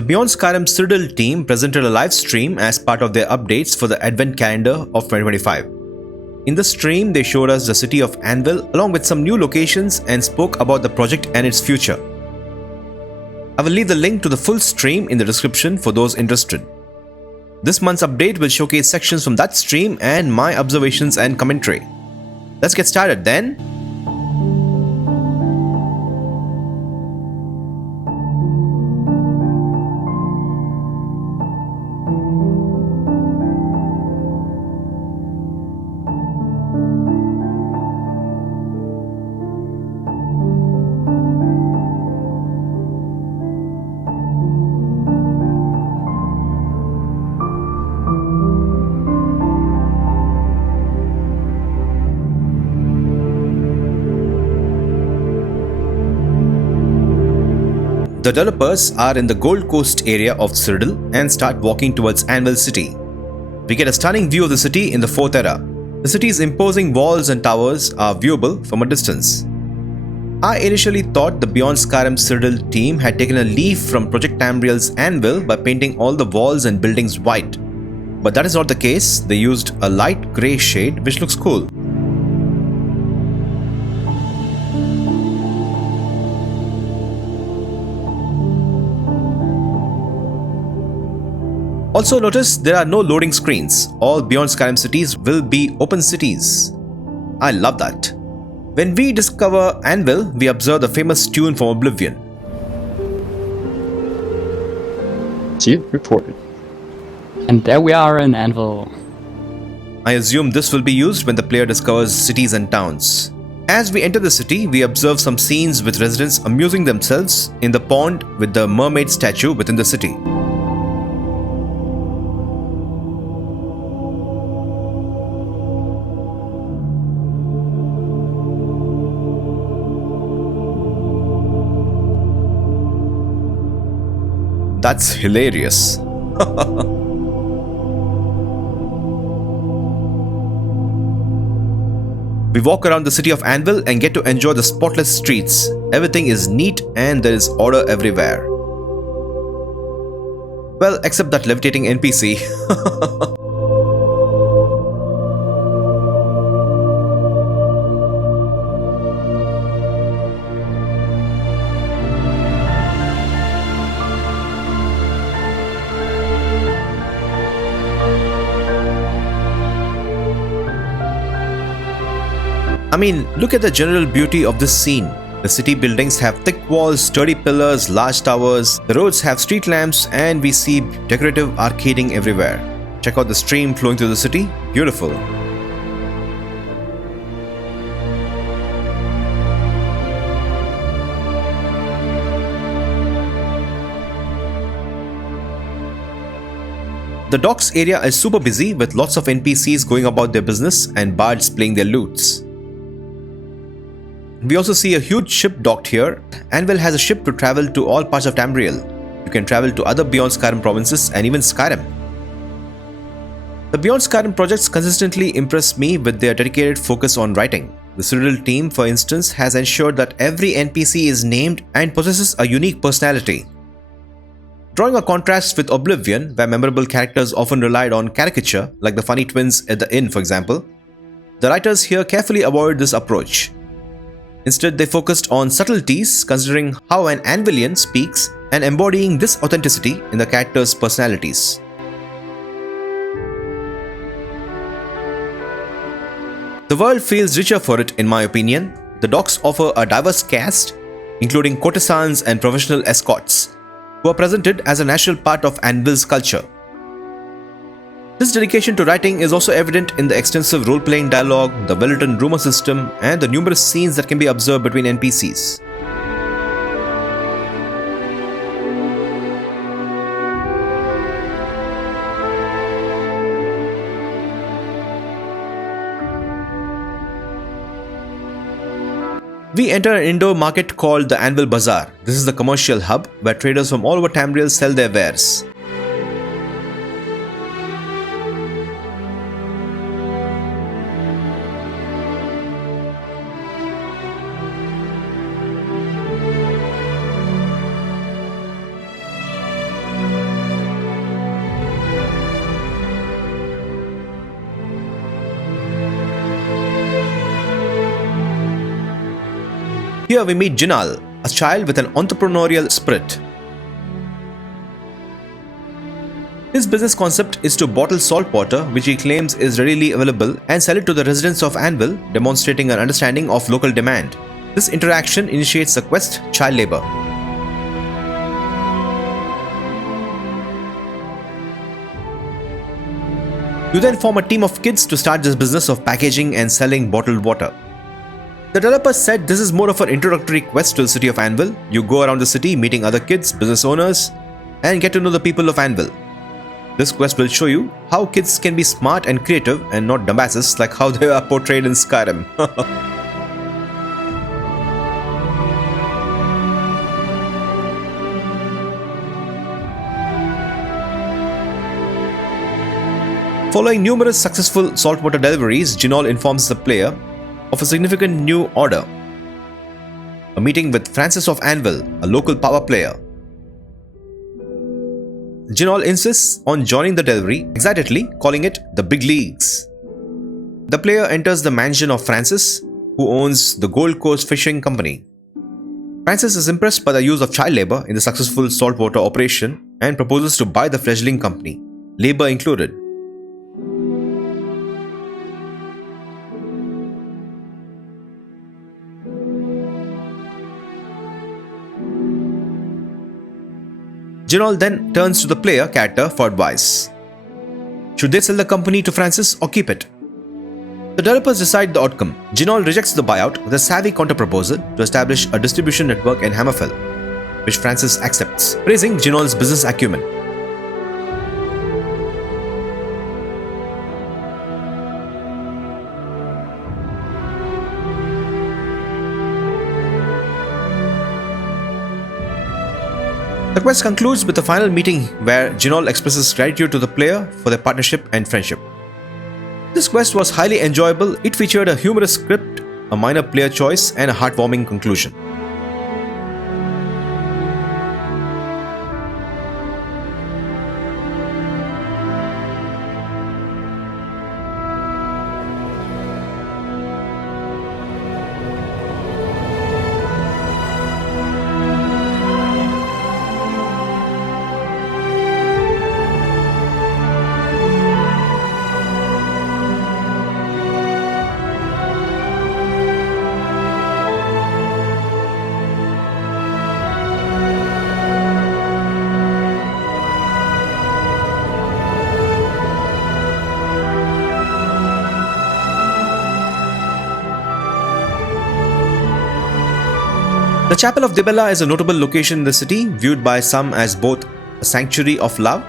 The Beyond Skyrim Cyrodiil team presented a live stream as part of their updates for the Advent calendar of 2025. In the stream, they showed us the city of Anvil along with some new locations and spoke about the project and its future. I will leave the link to the full stream in the description for those interested. This month's update will showcase sections from that stream and my observations and commentary. Let's get started then. The developers are in the Gold Coast area of Cyrodiil and start walking towards Anvil City. We get a stunning view of the city in the 4th era. The city's imposing walls and towers are viewable from a distance. I initially thought the Beyond Skyrim Cyrodiil team had taken a leaf from Project Tamriel's Anvil by painting all the walls and buildings white. But that is not the case. They used a light grey shade which looks cool. Also notice there are no loading screens. All Beyond Skyrim cities will be open cities. I love that. When we discover Anvil, we observe the famous tune from Oblivion. See it reported. And there we are in Anvil. I assume this will be used when the player discovers cities and towns. As we enter the city, we observe some scenes with residents amusing themselves in the pond with the mermaid statue within the city. That's hilarious. We walk around the city of Anvil and get to enjoy the spotless streets. Everything is neat and there is order everywhere. Well, except that levitating NPC. I mean, look at the general beauty of this scene. The city buildings have thick walls, sturdy pillars, large towers. The roads have street lamps and we see decorative arcading everywhere. Check out the stream flowing through the city. Beautiful. The docks area is super busy with lots of NPCs going about their business and bards playing their lutes. We also see a huge ship docked here. Anvil has a ship to travel to all parts of Tamriel. You can travel to other Beyond Skyrim provinces and even Skyrim. The Beyond Skyrim projects consistently impress me with their dedicated focus on writing. The Cyrodiil team, for instance, has ensured that every NPC is named and possesses a unique personality. Drawing a contrast with Oblivion, where memorable characters often relied on caricature, like the funny twins at the inn for example, the writers here carefully avoid this approach. Instead, they focused on subtleties, considering how an Anvilian speaks and embodying this authenticity in the characters' personalities. The world feels richer for it in my opinion. The docks offer a diverse cast, including courtesans and professional escorts, who are presented as a natural part of Anvil's culture. This dedication to writing is also evident in the extensive role-playing dialogue, the well-written rumor system, and the numerous scenes that can be observed between NPCs. We enter an indoor market called the Anvil Bazaar. This is the commercial hub where traders from all over Tamriel sell their wares. Here we meet Jinal, a child with an entrepreneurial spirit. His business concept is to bottle salt water, which he claims is readily available, and sell it to the residents of Anvil, demonstrating an understanding of local demand. This interaction initiates the quest Child Labor. You then form a team of kids to start this business of packaging and selling bottled water. The developer said this is more of an introductory quest to the city of Anvil. You go around the city meeting other kids, business owners, and get to know the people of Anvil. This quest will show you how kids can be smart and creative and not dumbasses like how they are portrayed in Skyrim. Following numerous successful saltwater deliveries, Jinal informs the player of a significant new order. A meeting with Francis of Anvil, a local power player. Jinal insists on joining the delivery, excitedly calling it the Big Leagues. The player enters the mansion of Francis, who owns the Gold Coast Fishing Company. Francis is impressed by the use of child labor in the successful saltwater operation and proposes to buy the fledgling company, labor included. Jinal then turns to the player character for advice. Should they sell the company to Francis or keep it? The developers decide the outcome. Jinal rejects the buyout with a savvy counter-proposal to establish a distribution network in Hammerfell, which Francis accepts, praising Jinal's business acumen. The quest concludes with a final meeting where Jinal expresses gratitude to the player for their partnership and friendship. This quest was highly enjoyable. It featured a humorous script, a minor player choice, and a heartwarming conclusion. The Chapel of Dibella is a notable location in the city, viewed by some as both a sanctuary of love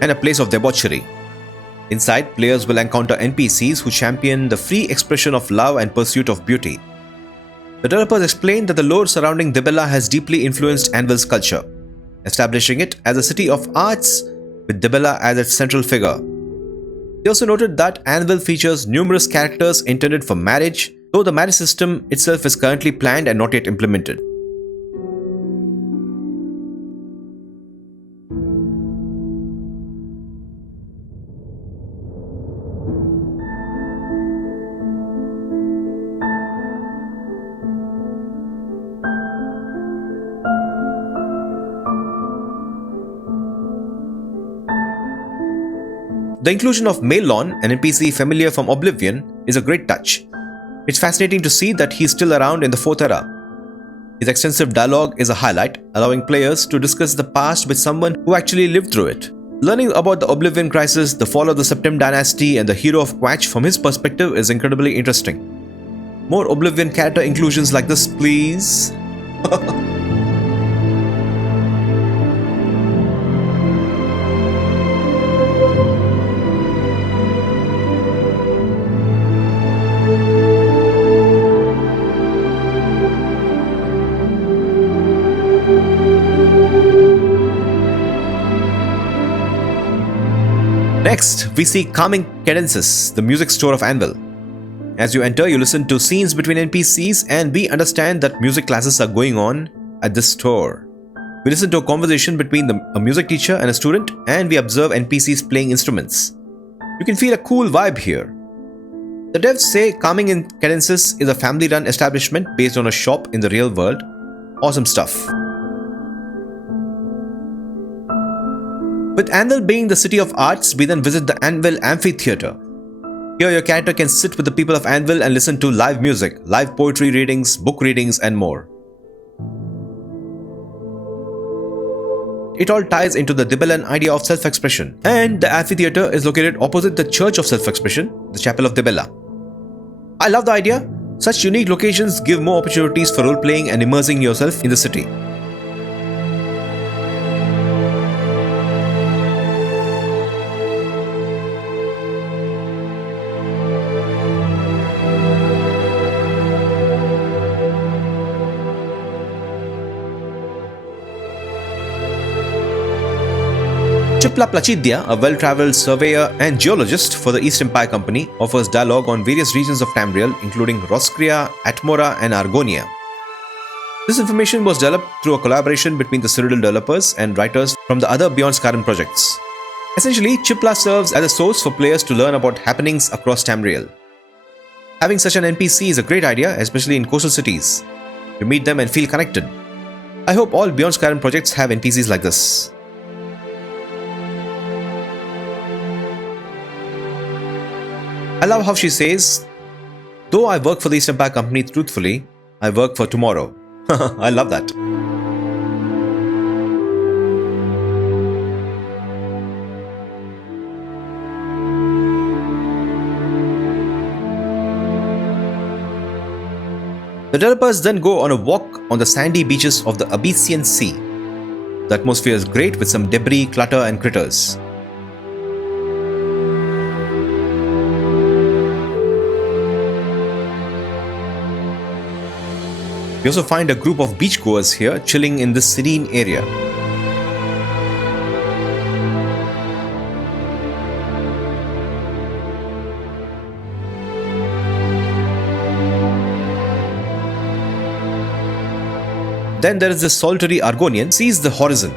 and a place of debauchery. Inside, players will encounter NPCs who champion the free expression of love and pursuit of beauty. The developers explain that the lore surrounding Dibella has deeply influenced Anvil's culture, establishing it as a city of arts with Dibella as its central figure. They also noted that Anvil features numerous characters intended for marriage, though the marriage system itself is currently planned and not yet implemented. The inclusion of Melon, an NPC familiar from Oblivion, is a great touch. It's fascinating to see that he's still around in the 4th era. His extensive dialogue is a highlight, allowing players to discuss the past with someone who actually lived through it. Learning about the Oblivion Crisis, the fall of the Septim Dynasty, and the hero of Quatch from his perspective is incredibly interesting. More Oblivion character inclusions like this, please. Next, we see Calming Cadences, the music store of Anvil. As you enter, you listen to scenes between NPCs, and we understand that music classes are going on at this store. We listen to a conversation between a music teacher and a student, and we observe NPCs playing instruments. You can feel a cool vibe here. The The devs say Calming in Cadences is a family-run establishment based on a shop in the real world. Awesome stuff. With Anvil being the city of arts, we then visit the Anvil Amphitheatre. Here your character can sit with the people of Anvil and listen to live music, live poetry readings, book readings and more. It all ties into the Dibellan idea of self-expression. And the amphitheatre is located opposite the Church of Self-Expression, the Chapel of Dibella. I love the idea. Such unique locations give more opportunities for role-playing and immersing yourself in the city. Chipla Placidia, a well-travelled surveyor and geologist for the East Empire Company, offers dialogue on various regions of Tamriel, including Roscria, Atmora, and Argonia. This information was developed through a collaboration between the Cyrodiil developers and writers from the other Beyond Skyrim projects. Essentially, Chipla serves as a source for players to learn about happenings across Tamriel. Having such an NPC is a great idea, especially in coastal cities. You meet them and feel connected. I hope all Beyond Skyrim projects have NPCs like this. I love how she says, "Though I work for the East Empire Company truthfully, I work for tomorrow." I love that. The developers then go on a walk on the sandy beaches of the Abyssian Sea. The atmosphere is great with some debris, clutter and critters. We also find a group of beachgoers here chilling in this serene area. Then there is the solitary Argonian, sees the horizon.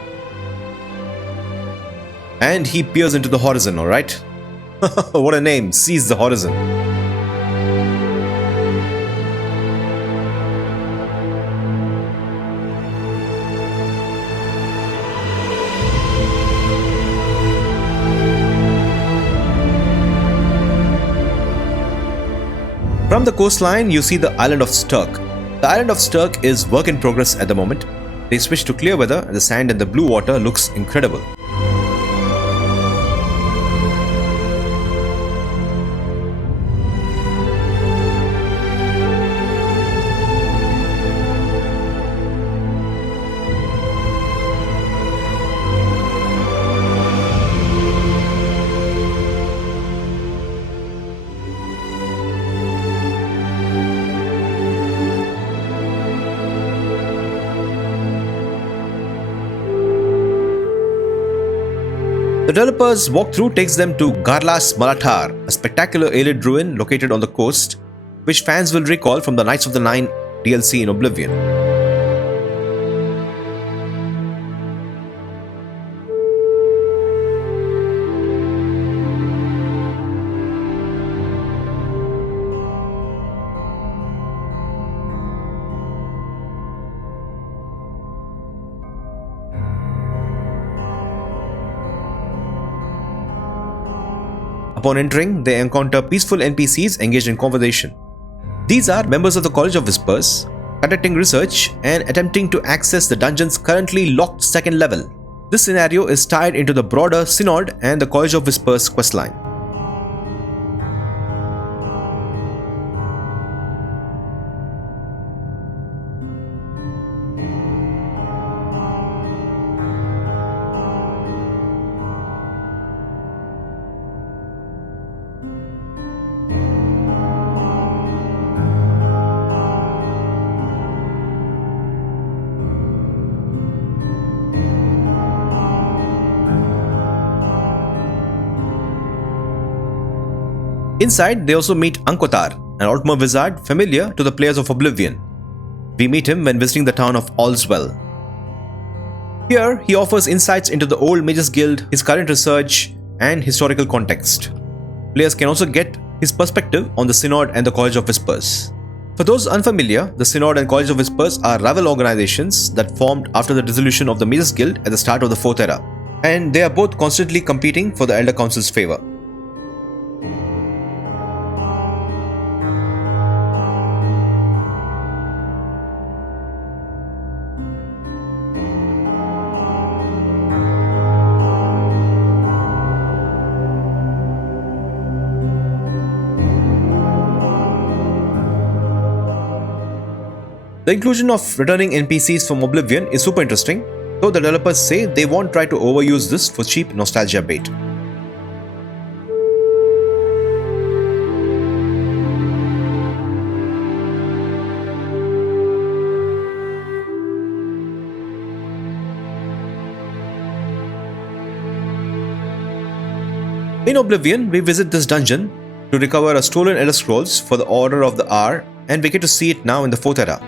And he peers into the horizon, alright? What a name, sees the horizon. From the coastline, you see the island of Sturk. The island of Sturk is work in progress at the moment. They switch to clear weather and the sand and the blue water looks incredible. The developers' walkthrough takes them to Garlas Malatar, a spectacular Aelid ruin located on the coast, which fans will recall from the Knights of the Nine DLC in Oblivion. Upon entering, they encounter peaceful NPCs engaged in conversation. These are members of the College of Whispers, conducting research and attempting to access the dungeon's currently locked second level. This scenario is tied into the broader Synod and the College of Whispers questline. Inside, they also meet Ankotar, an Altmer wizard familiar to the players of Oblivion. We meet him when visiting the town of Allswell. Here, he offers insights into the old Mages Guild, his current research, and historical context. Players can also get his perspective on the Synod and the College of Whispers. For those unfamiliar, the Synod and College of Whispers are rival organizations that formed after the dissolution of the Mages Guild at the start of the 4th era, and they are both constantly competing for the Elder Council's favor. The inclusion of returning NPCs from Oblivion is super interesting, though the developers say they won't try to overuse this for cheap nostalgia bait. In Oblivion, we visit this dungeon to recover a stolen Elder Scrolls for the Order of the Hour, and we get to see it now in the 4th era.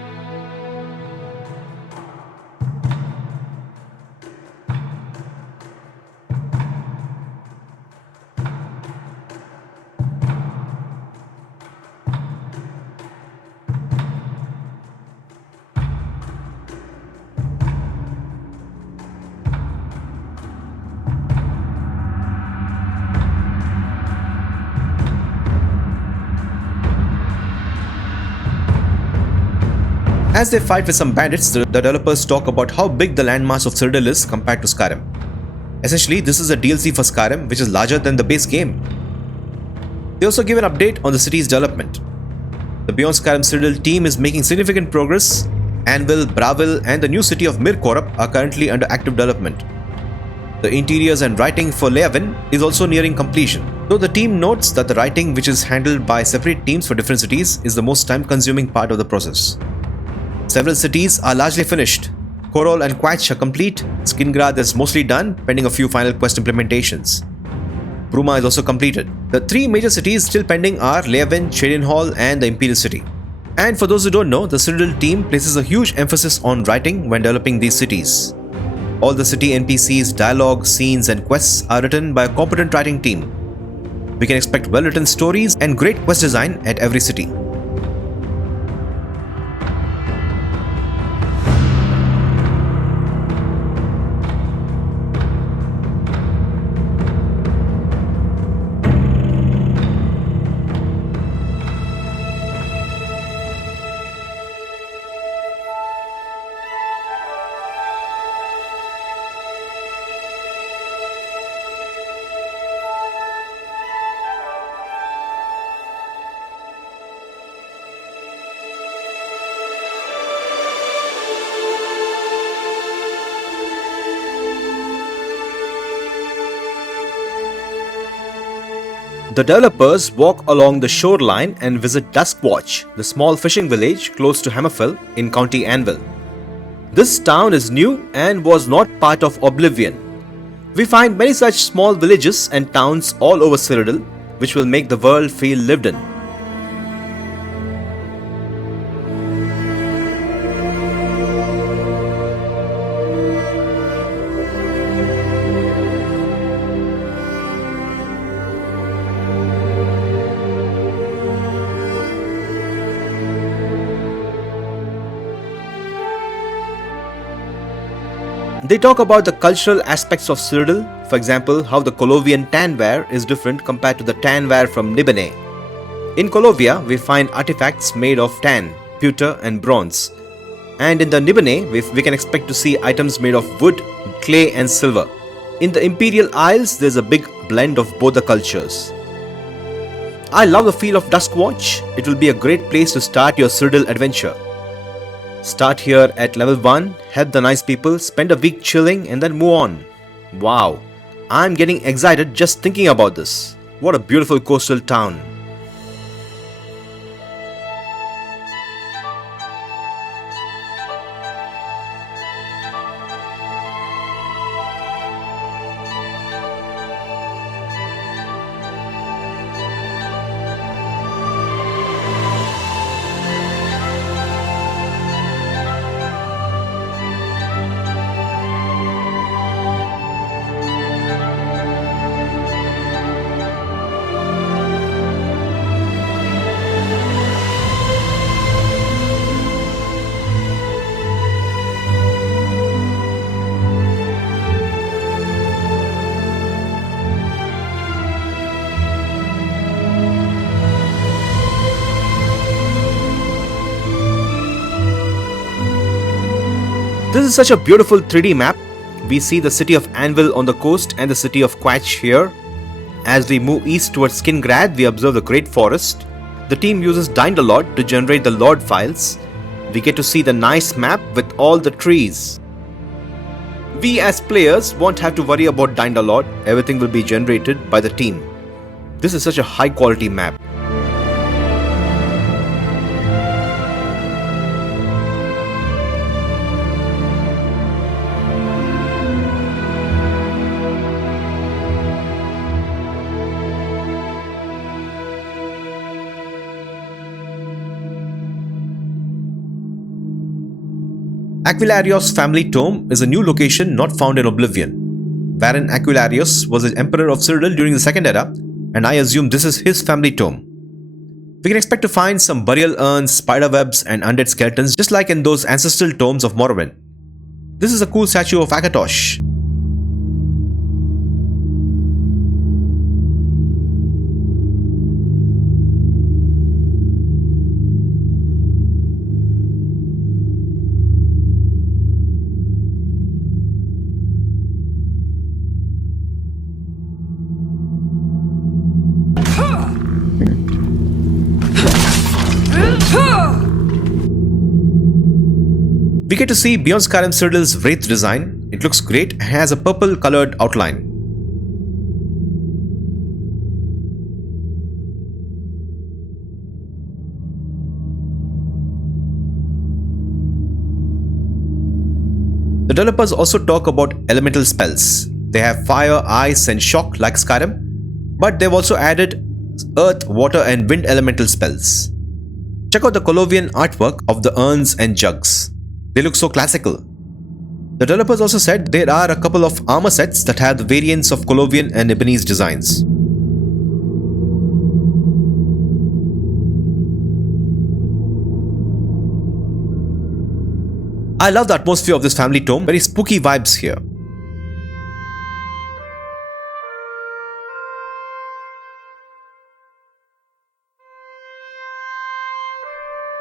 As they fight with some bandits, the developers talk about how big the landmass of Cyrodiil is compared to Skyrim. Essentially, this is a DLC for Skyrim which is larger than the base game. They also give an update on the city's development. The Beyond Skyrim Cyrodiil team is making significant progress. Anvil, Bravil and the new city of Mir Corrup are currently under active development. The interiors and writing for Leyawiin is also nearing completion, though the team notes that the writing, which is handled by separate teams for different cities, is the most time-consuming part of the process. Several cities are largely finished. Korol and Quatch are complete. Skingrad is mostly done, pending a few final quest implementations. Bruma is also completed. The three major cities still pending are Leyawiin, Chedenhall and the Imperial City. And for those who don't know, the Cyrodiil team places a huge emphasis on writing when developing these cities. All the city NPCs, dialogue, scenes and quests are written by a competent writing team. We can expect well-written stories and great quest design at every city. The developers walk along the shoreline and visit Duskwatch, the small fishing village close to Hammerfell in County Anvil. This town is new and was not part of Oblivion. We find many such small villages and towns all over Cyrodiil, which will make the world feel lived in. They talk about the cultural aspects of Cyrodiil, for example, how the Colovian tanware is different compared to the tanware from Nibene. In Colovia, we find artifacts made of tan, pewter and bronze. And in the Nibene, we can expect to see items made of wood, clay and silver. In the Imperial Isles, there's a big blend of both the cultures. I love the feel of Duskwatch. It will be a great place to start your Cyrodiil adventure. Start here at level 1, help the nice people, spend a week chilling and then move on. Wow, I'm getting excited just thinking about this. What a beautiful coastal town. This is such a beautiful 3D map. We see the city of Anvil on the coast and the city of Quatch here. As we move east towards Skingrad, we observe the Great Forest. The team uses Dindalord to generate the Lord files. We get to see the nice map with all the trees. We as players won't have to worry about Dindalord. Everything will be generated by the team. This is such a high quality map. Aquilarios' family tomb is a new location not found in Oblivion. Baron Aquilarios was the emperor of Cyrodiil during the Second Era, and I assume this is his family tomb. We can expect to find some burial urns, spiderwebs, and undead skeletons just like in those ancestral tombs of Morrowind. This is a cool statue of Akatosh. We get to see Beyond Skyrim Cyrodiil's Wraith design. It looks great and has a purple colored outline. The developers also talk about elemental spells. They have fire, ice and shock like Skyrim, but they've also added earth, water and wind elemental spells. Check out the Colovian artwork of the urns and jugs. They look so classical. The developers also said there are a couple of armor sets that have the variants of Colovian and Ebony's designs. I love the atmosphere of this family tomb, very spooky vibes here.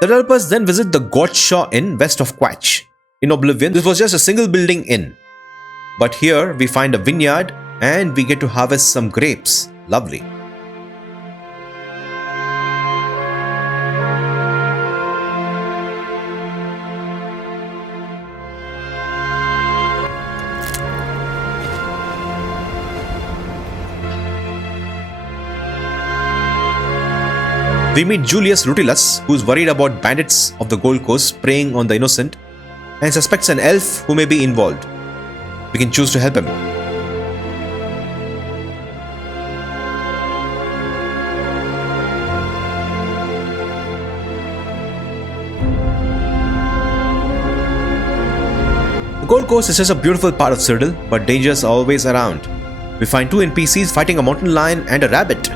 The developers then visit the Gottshaw Inn west of Quatch. In Oblivion, this was just a single building inn. But here we find a vineyard and we get to harvest some grapes. Lovely. We meet Julius Rutilus, who is worried about bandits of the Gold Coast preying on the innocent and suspects an elf who may be involved. We can choose to help him. The Gold Coast is just a beautiful part of Cyrodiil, but dangers are always around. We find two NPCs fighting a mountain lion and a rabbit.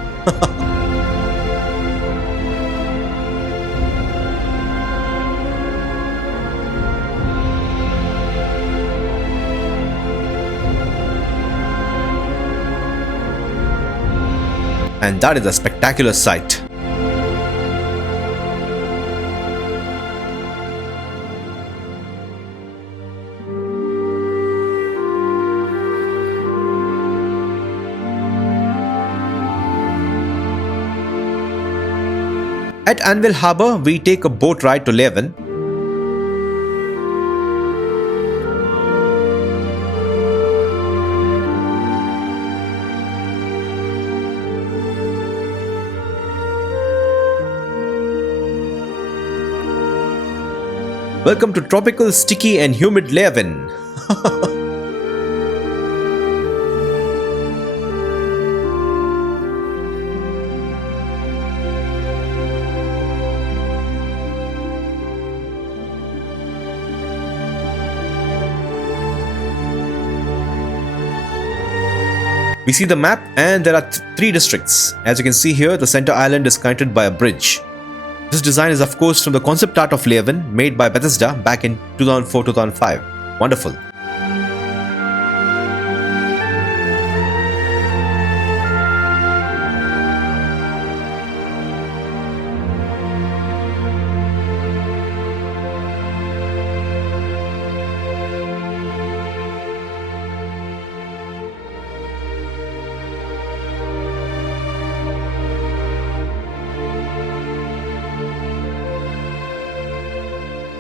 And that is a spectacular sight. At Anvil Harbour, we take a boat ride to Leyawiin. Welcome to tropical, sticky and humid Leyawiin. We see the map and there are three districts. As you can see here, the center island is connected by a bridge. This design is of course from the concept art of Leyawiin made by Bethesda back in 2004-2005. Wonderful.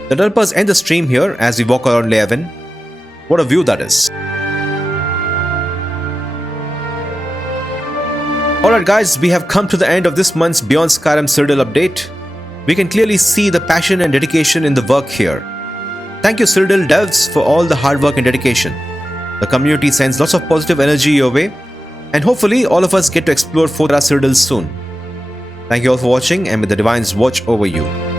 The developers end the stream here as we walk around Leyawiin. What a view that is. Alright guys, we have come to the end of this month's Beyond Skyrim Cyrodiil update. We can clearly see the passion and dedication in the work here. Thank you Cyrodiil devs for all the hard work and dedication. The community sends lots of positive energy your way, and hopefully all of us get to explore Cyrodiil soon. Thank you all for watching, and may the divines watch over you.